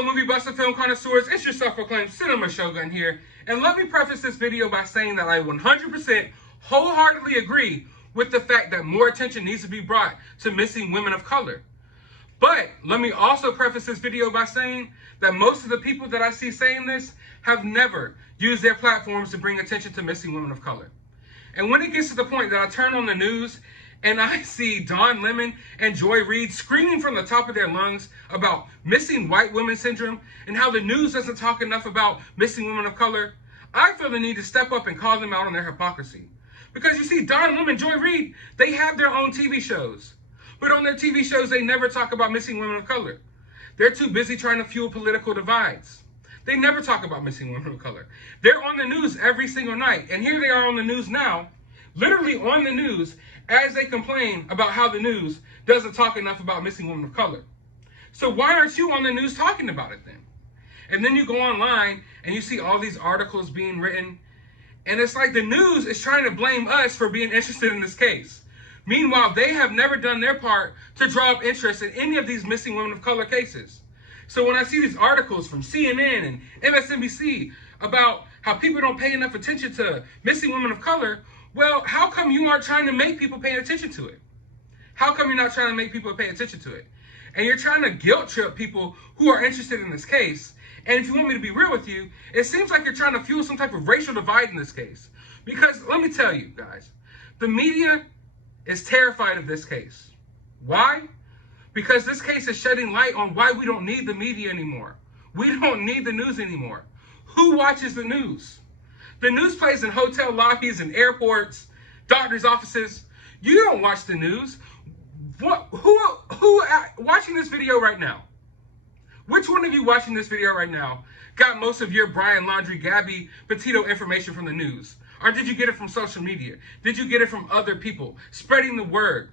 Hello movie buffs and film connoisseurs, it's your self-proclaimed cinema shogun here, and let me preface this video by saying that I 100% wholeheartedly agree with the fact that more attention needs to be brought to missing women of color. But let me also preface this video by saying that most of the people that I see saying this have never used their platforms to bring attention to missing women of color. And when it gets to the point that I turn on the news and I see Lemon and Joy Reid screaming from the top of their lungs about missing white women syndrome and how the news doesn't talk enough about missing women of color, I feel the need to step up and call them out on their hypocrisy. Because you see, Lemon and Joy Reid, they have their own TV shows. But on their TV shows, they never talk about missing women of color. They're too busy trying to fuel political divides. They never talk about missing women of color. They're on the news every single night. And here they are on the news now, literally on the news, as they complain about how the news doesn't talk enough about missing women of color. So why aren't you on the news talking about it then? And then you go online and you see all these articles being written, and it's like the news is trying to blame us for being interested in this case. Meanwhile, they have never done their part to draw up interest in any of these missing women of color cases. So when I see these articles from CNN and MSNBC about how people don't pay enough attention to missing women of color, well, how come you aren't trying to make people pay attention to it? How come you're not trying to make people pay attention to it? And you're trying to guilt trip people who are interested in this case. And if you want me to be real with you, it seems like you're trying to fuel some type of racial divide in this case. Because let me tell you guys, the media is terrified of this case. Why? Because this case is shedding light on why we don't need the media anymore. We don't need the news anymore. Who watches the news? The news plays in hotel lobbies and airports, doctors' offices. You don't watch the news. Who watching this video right now? Which one of you watching this video right now got most of your Brian Laundrie, Gabby Petito information from the news? Or did you get it from social media? Did you get it from other people? Spreading the word.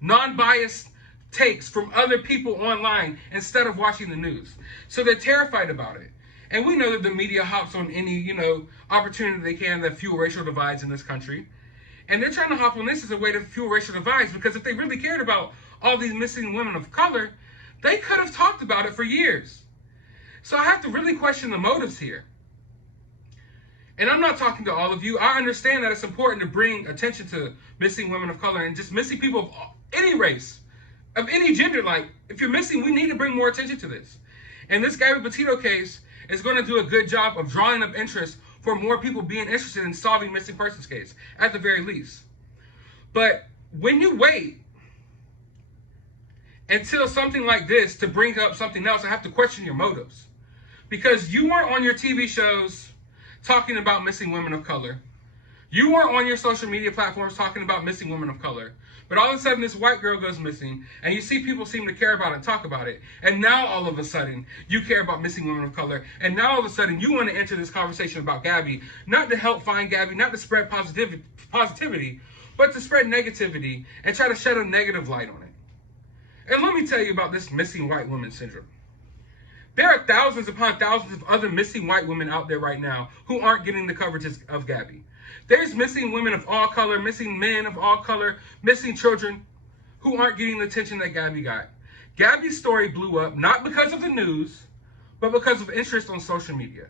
Non-biased takes from other people online instead of watching the news. So they're terrified about it. And we know that the media hops on any, opportunity they can that fuel racial divides in this country. And they're trying to hop on this as a way to fuel racial divides, because if they really cared about all these missing women of color, they could have talked about it for years. So I have to really question the motives here. And I'm not talking to all of you. I understand that it's important to bring attention to missing women of color and just missing people of any race, of any gender. Like, if you're missing, we need to bring more attention to this. And this Gabby Petito case is going to do a good job of drawing up interest for more people being interested in solving missing persons case, at the very least. But when you wait until something like this to bring up something else, I have to question your motives. Because you weren't on your TV shows talking about missing women of color. You weren't on your social media platforms talking about missing women of color. But all of a sudden, this white girl goes missing, and you see people seem to care about it and talk about it. And now, all of a sudden, you care about missing women of color. And now, all of a sudden, you want to enter this conversation about Gabby, not to help find Gabby, not to spread positivity, but to spread negativity and try to shed a negative light on it. And let me tell you about this missing white woman syndrome. There are thousands upon thousands of other missing white women out there right now who aren't getting the coverage of Gabby. There's missing women of all color, missing men of all color, missing children who aren't getting the attention that Gabby got. Gabby's story blew up not because of the news, but because of interest on social media.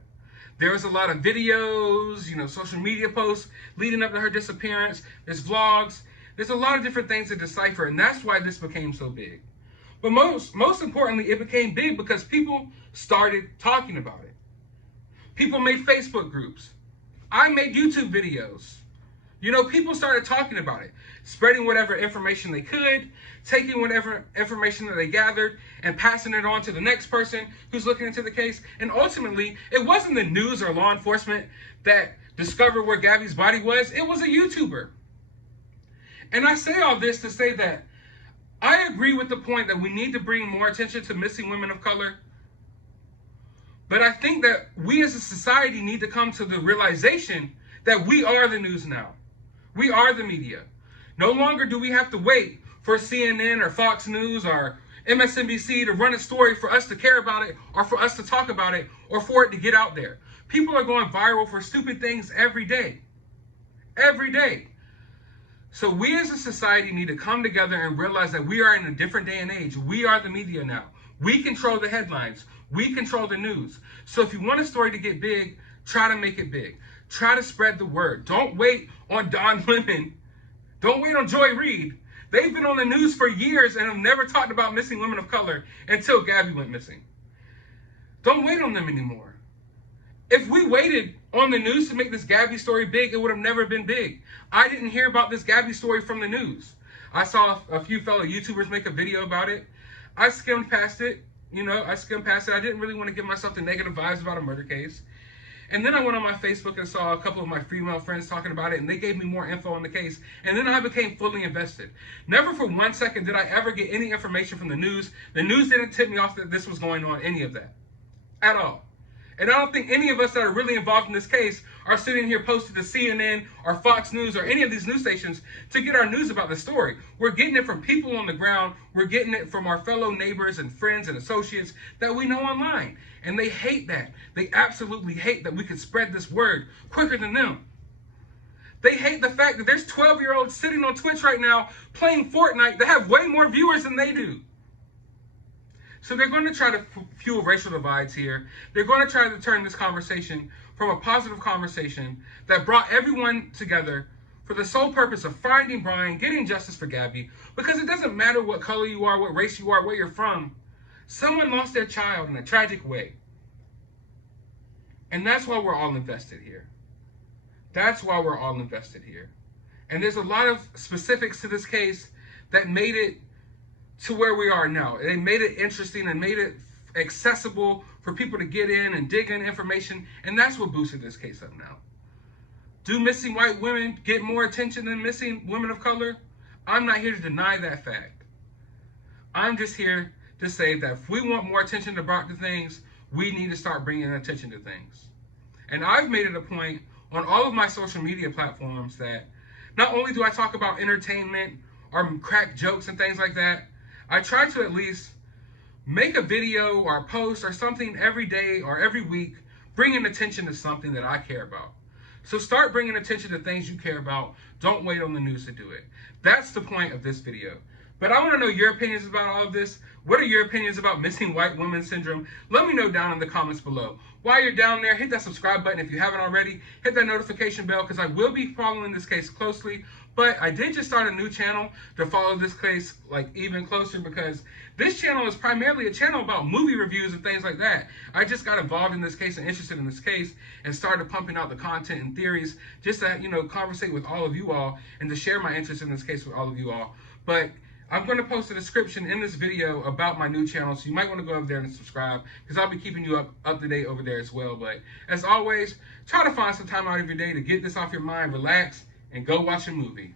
There was a lot of videos, social media posts leading up to her disappearance. There's vlogs. There's a lot of different things to decipher, and that's why this became so big. But most importantly, it became big because people started talking about it. People made Facebook groups. I made YouTube videos. People started talking about it, spreading whatever information they could, taking whatever information that they gathered and passing it on to the next person who's looking into the case. And ultimately, it wasn't the news or law enforcement that discovered where Gabby's body was. It was a YouTuber. And I say all this to say that I agree with the point that we need to bring more attention to missing women of color. But I think that we as a society need to come to the realization that we are the news now. We are the media. No longer do we have to wait for CNN or Fox News or MSNBC to run a story for us to care about it or for us to talk about it or for it to get out there. People are going viral for stupid things every day. Every day. So we as a society need to come together and realize that we are in a different day and age. We are the media now. We control the headlines. We control the news. So if you want a story to get big, try to make it big. Try to spread the word. Don't wait on Don Lemon. Don't wait on Joy Reid. They've been on the news for years and have never talked about missing women of color until Gabby went missing. Don't wait on them anymore. If we waited on the news to make this Gabby story big, it would have never been big. I didn't hear about this Gabby story from the news. I saw a few fellow YouTubers make a video about it. I skimmed past it. I didn't really want to give myself the negative vibes about a murder case. And then I went on my Facebook and saw a couple of my female friends talking about it, and they gave me more info on the case. And then I became fully invested. Never for 1 second did I ever get any information from the news. The news didn't tip me off that this was going on, any of that. At all. And I don't think any of us that are really involved in this case are sitting here posted to CNN or Fox News or any of these news stations to get our news about the story. We're getting it from people on the ground. We're getting it from our fellow neighbors and friends and associates that we know online. And they hate that. They absolutely hate that we can spread this word quicker than them. They hate the fact that there's 12-year-olds sitting on Twitch right now playing Fortnite that have way more viewers than they do. So they're going to try to fuel racial divides here. They're going to try to turn this conversation from a positive conversation that brought everyone together for the sole purpose of finding Brian, getting justice for Gabby, because it doesn't matter what color you are, what race you are, where you're from. Someone lost their child in a tragic way. And that's why we're all invested here. That's why we're all invested here. And there's a lot of specifics to this case that made it to where we are now. They made it interesting and made it accessible for people to get in and dig in information, and that's what boosted this case up now. Do missing white women get more attention than missing women of color? I'm not here to deny that fact. I'm just here to say that if we want more attention to brought to things, we need to start bringing attention to things. And I've made it a point on all of my social media platforms that not only do I talk about entertainment or crack jokes and things like that, I try to at least make a video or a post or something every day or every week, bringing attention to something that I care about. So start bringing attention to things you care about. Don't wait on the news to do it. That's the point of this video. But I want to know your opinions about all of this. What are your opinions about missing white women syndrome? Let me know down in the comments below. While you're down there, hit that subscribe button if you haven't already. Hit that notification bell because I will be following this case closely. But I did just start a new channel to follow this case even closer, because this channel is primarily a channel about movie reviews and things like that. I just got involved in this case and interested in this case and started pumping out the content and theories just to, conversate with all of you all and to share my interest in this case with all of you all. But I'm going to post a description in this video about my new channel, so you might want to go over there and subscribe, because I'll be keeping you up to date over there as well. But as always, try to find some time out of your day to get this off your mind, relax, and go watch a movie.